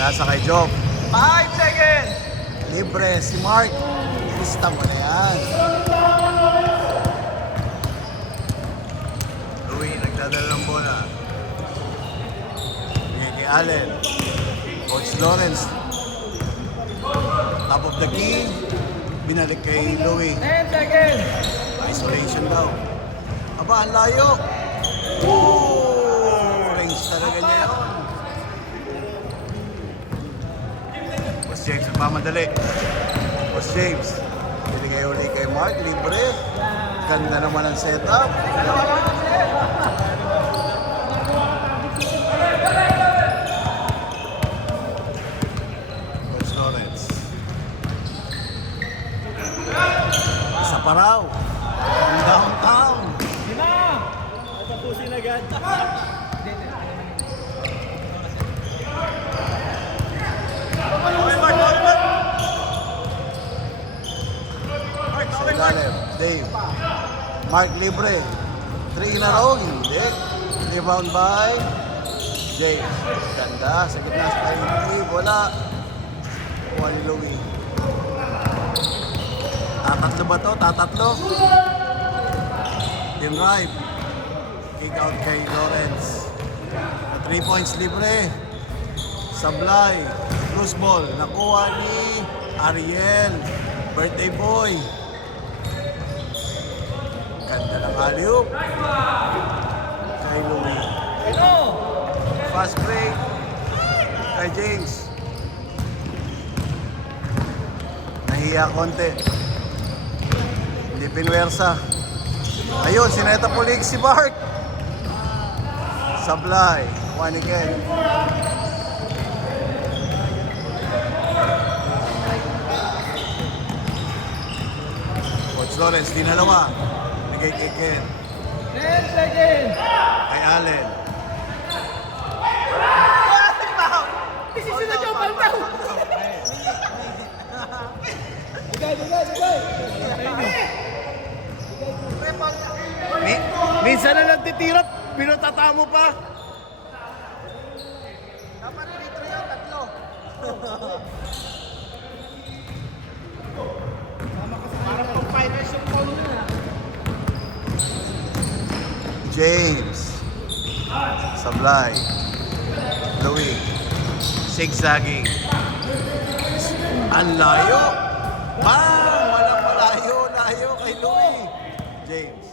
Nasa kay Job. 5 seconds! Libre si Mark. Lista mo na yan. Louie, nagdadala ng bola. Bigay kay Allen. Coach Lawrence. Top of the key. Binalik kay Louie. 10 seconds! Isolation daw. Aba, ang layo. Oh, range talaga niya yun. Boss James, nagmamadali. Boss James, binigay uli kay Mark, libre. Ganda naman ang setup. Coach Lawrence. Isa pa raw. Ang downtown. Tapusin agad. Sa ilalim, Dave. Mark libre. 3 in a row, hindi. Rebound by James. Ganda, sa gitna sa tayo. Wala. Juan Louie. Tatatlo ba to? Tatatlo? Team right. Kick out kay Lawrence. 3 points libre. Sablay. Loose ball. Nakuha ni Ariel. Birthday boy. Ganda ng alley-oop. Kay Louie. Fast break. Kay James. Nahiya konti. Hindi pinwersa. Ayun, sineta pulig si Mark. Sablay. One again. Coach Lawrence, dinalawa. Bigay kay Ken. 10 seconds! Kay Allen. Decision na dyan, paltaw! Minsan na lang titira, pinatata mo pa. Dapat litro yun, 3. Para pang finals yung call na. James. Sablay. Louie. Zigzagging. Ang layo. Bang! Walang malayo. Layo kay Louie. James.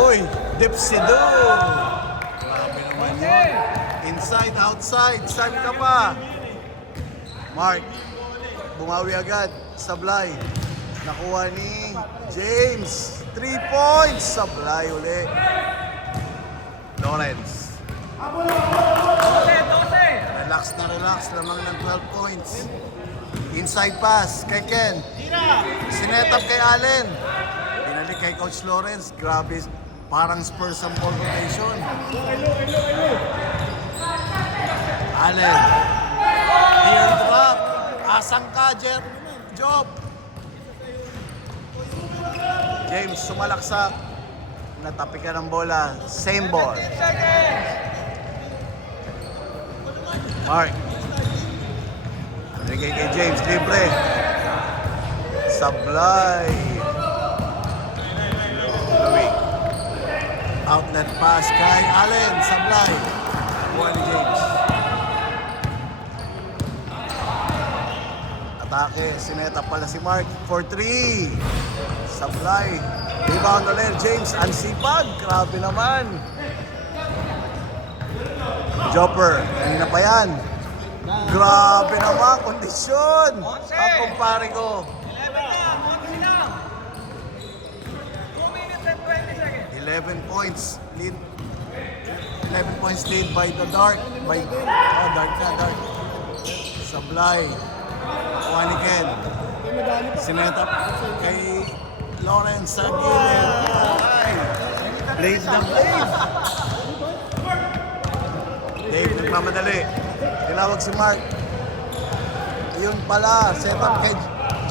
Uy, Dipsido. Grabe naman yun. Inside, outside. Saan ka pa? Mark. Bumawi agad. Sablay. Nakuha ni James. 3 points. Sablay uli. Lawrence. 12! Relax na relax. Lamang ng 12 points. Inside pass kay Ken. Sinetap kay Allen. Pinalik kay Coach Lawrence. Grabe. Parang Spurs ang ball rotation. Allen. Teardrop. Asang ka, Job. James sumalaksak. Natapi ka ng bola. Same ball. Mark. Bigay kay James. Libre. Sablay. Louie. Outlet pass kay Allen. Sablay. Buwan ni James. Atake. Sineta pala si Mark for 3. Sablay. Rebound ulit. James. Ansipag. Grabe naman. Jopper. Kanina pa yan. Grabe naman. Kondisyon. Ang kumpare ko. 2 minutes and 20 seconds. 11 points lead. 11 points lead by the Dark. Dark na, Dark. Sablay. Juaniken. Sinetap kay Lawrence sa gilid. Ay! Blade na blade. Dave nagmamadali. Tinawag si Mark. Yun pala, set up kay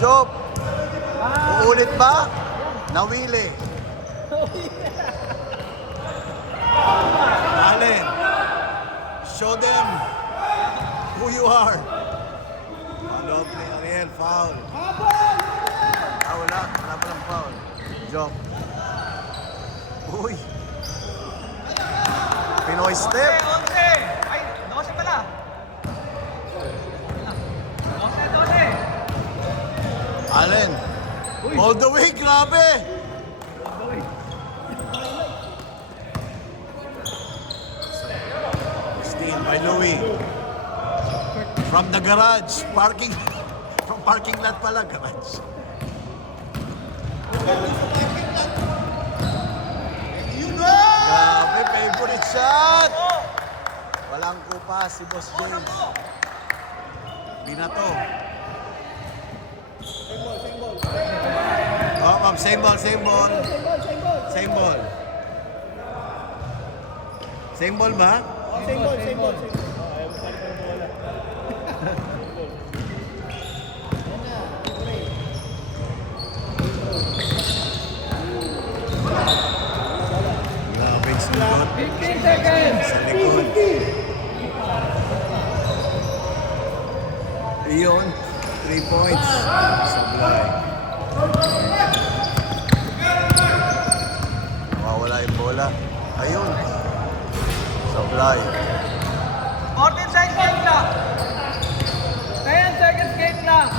Job. Uulit ba? Nawili. Allen, show them who you are. Follow play, Ariel, foul. Wala palang foul. Job. Uy. Pinoy step. 11. Ay, 12 pala. 12. Allen. All the way, grabe. Steal by Louis. From the garage. Parking. From parking lot pala, garage. Grabe, favorite shot. Walang kupa si Boss James. Binato. Oh, ma'am, same ball. Same ball. Same ball ba? Same ball. Grabe, sunod. 15 seconds. Sa likod. Iyon, 3 points. Sablay. Mawawala yung bola. Ayun. Sablay. 14 seconds na. 10 seconds game na.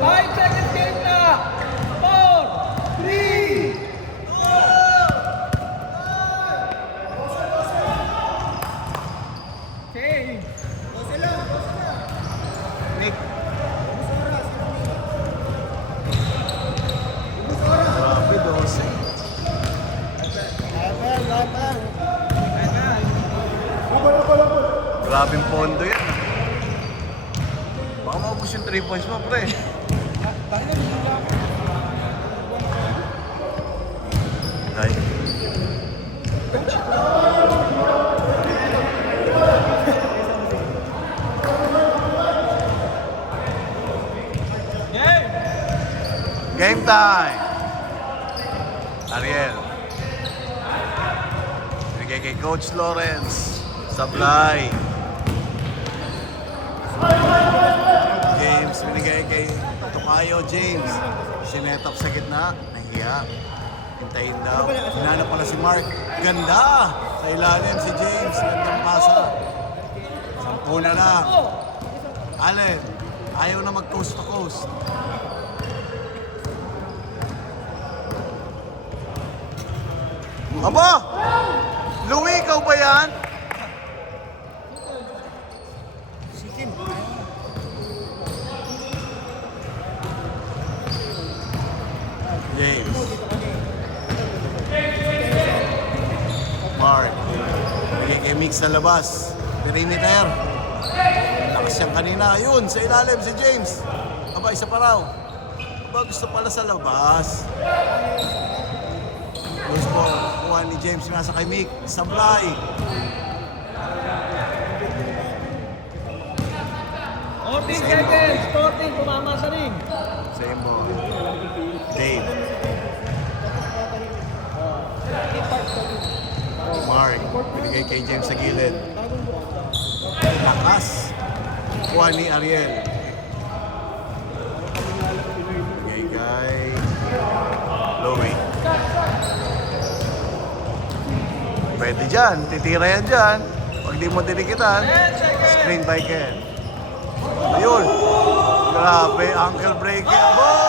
5 seconds game na. 4, 3, 2. Okay. Nick. Grabe, 12. Grabing pondo yan. Baka maubos yung 3 points mo, pre. Ay. Game time! Ariel. Binigay kay Coach Lawrence. Sablay. James, binigay kay Tokayo James. Sinet up sa gitna. Nahiya. Hintayin daw. Hinanap pala si Mark. Ganda! Sa ilalim si James. Gandang pasa. 10 na lang. Allen. Ayaw na mag-coast to coast. Aba! Louie, ikaw ba yan? James. Mark. Bigay mix sa labas. Perimeter. Lakas siyang kanina. Ayun, sa ilalim si James. Aba, isa pa raw. Aba, gusto pala sa labas. Loose ball. Kuha ni James yung nasa kay Mick. Sablay. 14 seconds. 14. Tumama sa ring. Same ball. Dave. Mark. Binigay kay James sa gilid. Lakas. Kuha ni Ariel. Binigay kay Louie. Pwede dyan. Titira yan dyan. Pag di mo dinikitan, screen by Ken. Ayun. Grabe, ankle breaking. Boom!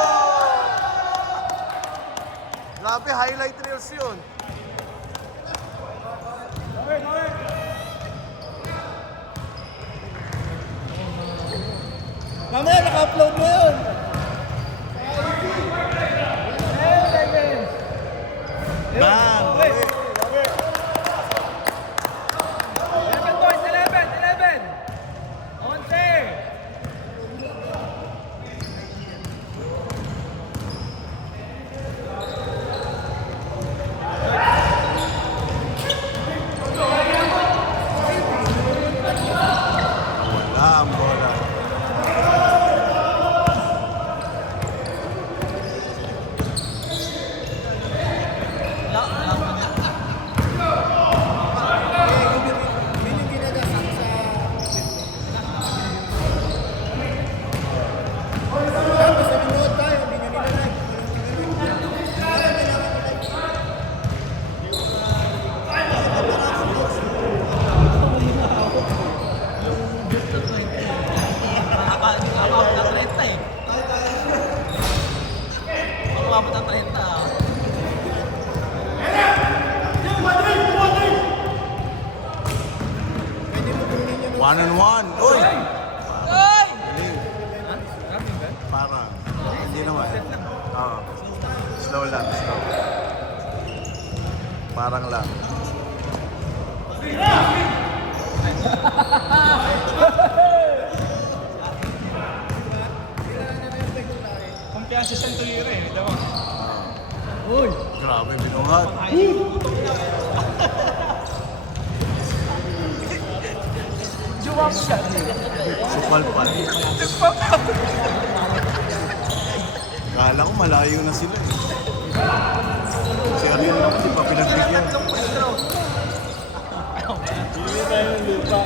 Grabe, highlight reels yun. Mamaya, naka-upload mo yun. 10 seconds. Bang! Second point, 11. 11. One on one. Uy! Ay! Galing. Parang. Hindi naman. Oo. Slow lang, slow. Parang lang. Kumpiyansa sa Tulira eh. Diba? Uy! Grabe, binuhat. Jumap siya. Supal pa. Kala ko malayo na sila eh. Si Ariel naman, di pa pinagbigyan. Hindi tayo ng lupa.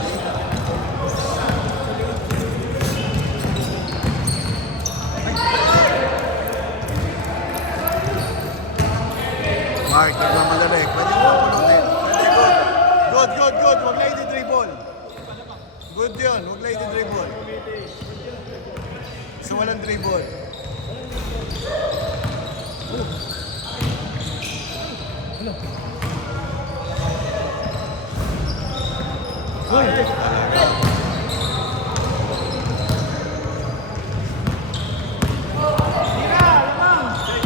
Mark, nagmamadali. Pwede mo pulutin. Pwede, good. Good, good, good. Huwag lang i-dribble. Good yun. Huwag lang i-dribble. So, walang dribble. Uy!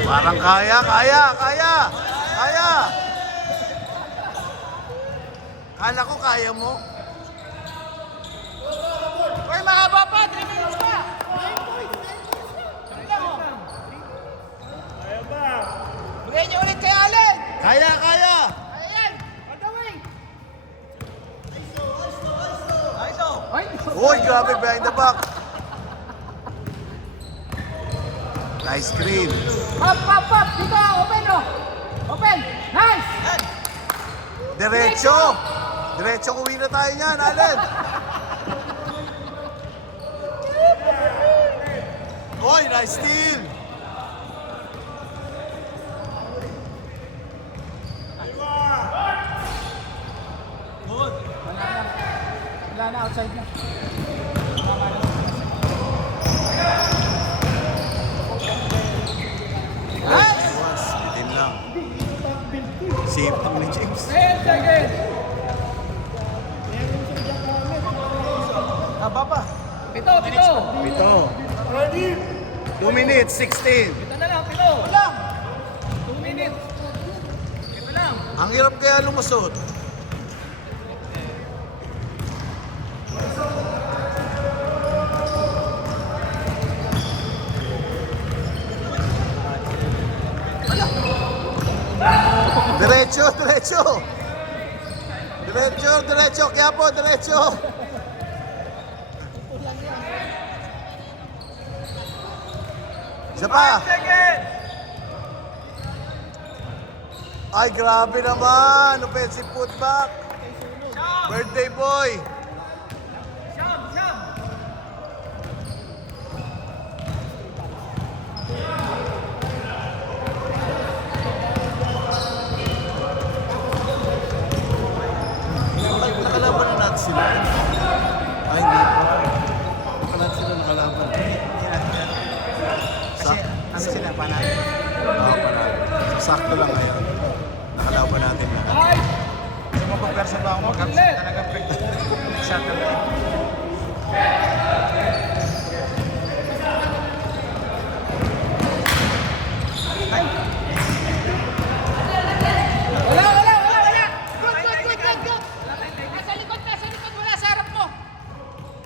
Parang kaya, kaya, kaya. Kaya. Kala ko kaya mo. Uy, mahaba pa! 3 minutes pa! Kaya ba? Bigay niyo ulit kay Allen! Kaya, kaya. Ayan! On the way! Ay! Uy, grabe, behind the back. Nice screen. Pop, pop, pop! Dito! Open, oh! Open! Nice! Diretso. Diretso, uwi na tayo niyan, Allen. Uy, nice steal. Wala na, outside na. Nice! Once, bitin lang. Sipag ni James. 10 seconds! Haba pa. Pito, pito! Ito. 2 minutes, 16. Pito na lang, pito! Lang! 2 minutes. Pito lang. Ang hirap kaya lumusot. Diretso, diretso. Diretso, diretso. Kaya po, diretso. Isa pa. 5 seconds! Ay, grabe naman. Offensive putback. Birthday boy. Siyam, siyam! Nakalaban na natin sila. Ay, hindi pa. Baka natin sila nakalaban. Ano sila panalo? Oo, panalo. Sakto lang ngayon. Nakalaban natin na. 5! Mapagpersa ba ako? Ulit! Talaga shot talaga. Wala, wala, wala, wala! Good, good, good, good, good! Nasa likod, wala sa harap mo!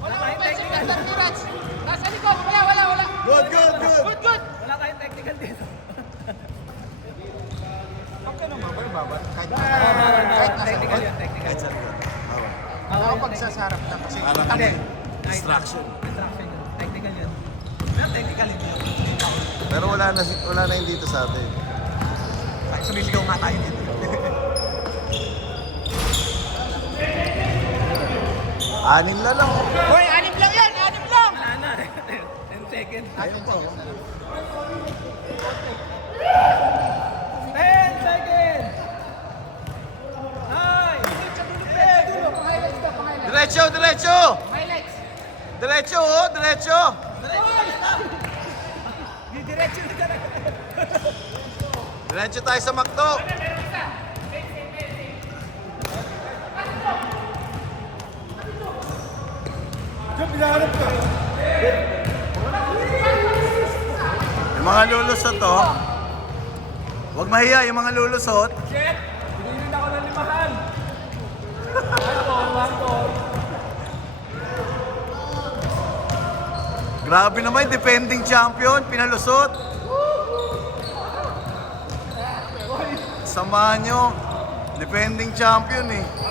Wala akong offensive na clearance! Nasa likod, wala, wala, wala! Good, good, good. Good, good! Wala tayong technical dito. Okay naman ba yung babat? Kahit technical yun, technical. Kahit saan yun. Oo. Ako pagsasarap na kasi. Parang Hindi. distraction. Distraction yun. Technical yun. Pero technical yun. Pero wala na yung dito sa atin. Kahit sumisigaw nga tayo dito. Anim na lang. Hoy, 6 lang yan! 6 lang! Wala na. 10 seconds. Ayun po. 10 seconds! Ay! Dulo, pang-highlights ka, pang-highlights. Diretso, diretso. Highlights! Diretso, oh, diretso. Diretso na talaga. Diretso tayo sa Makto. Yung mga lulusot to. Huwag mahiya yung mga lulusot. Shit! Binilin ako ng limahan. One ball. Grabe naman, defending champion, pinalusot. Samahan nyo, defending champion eh.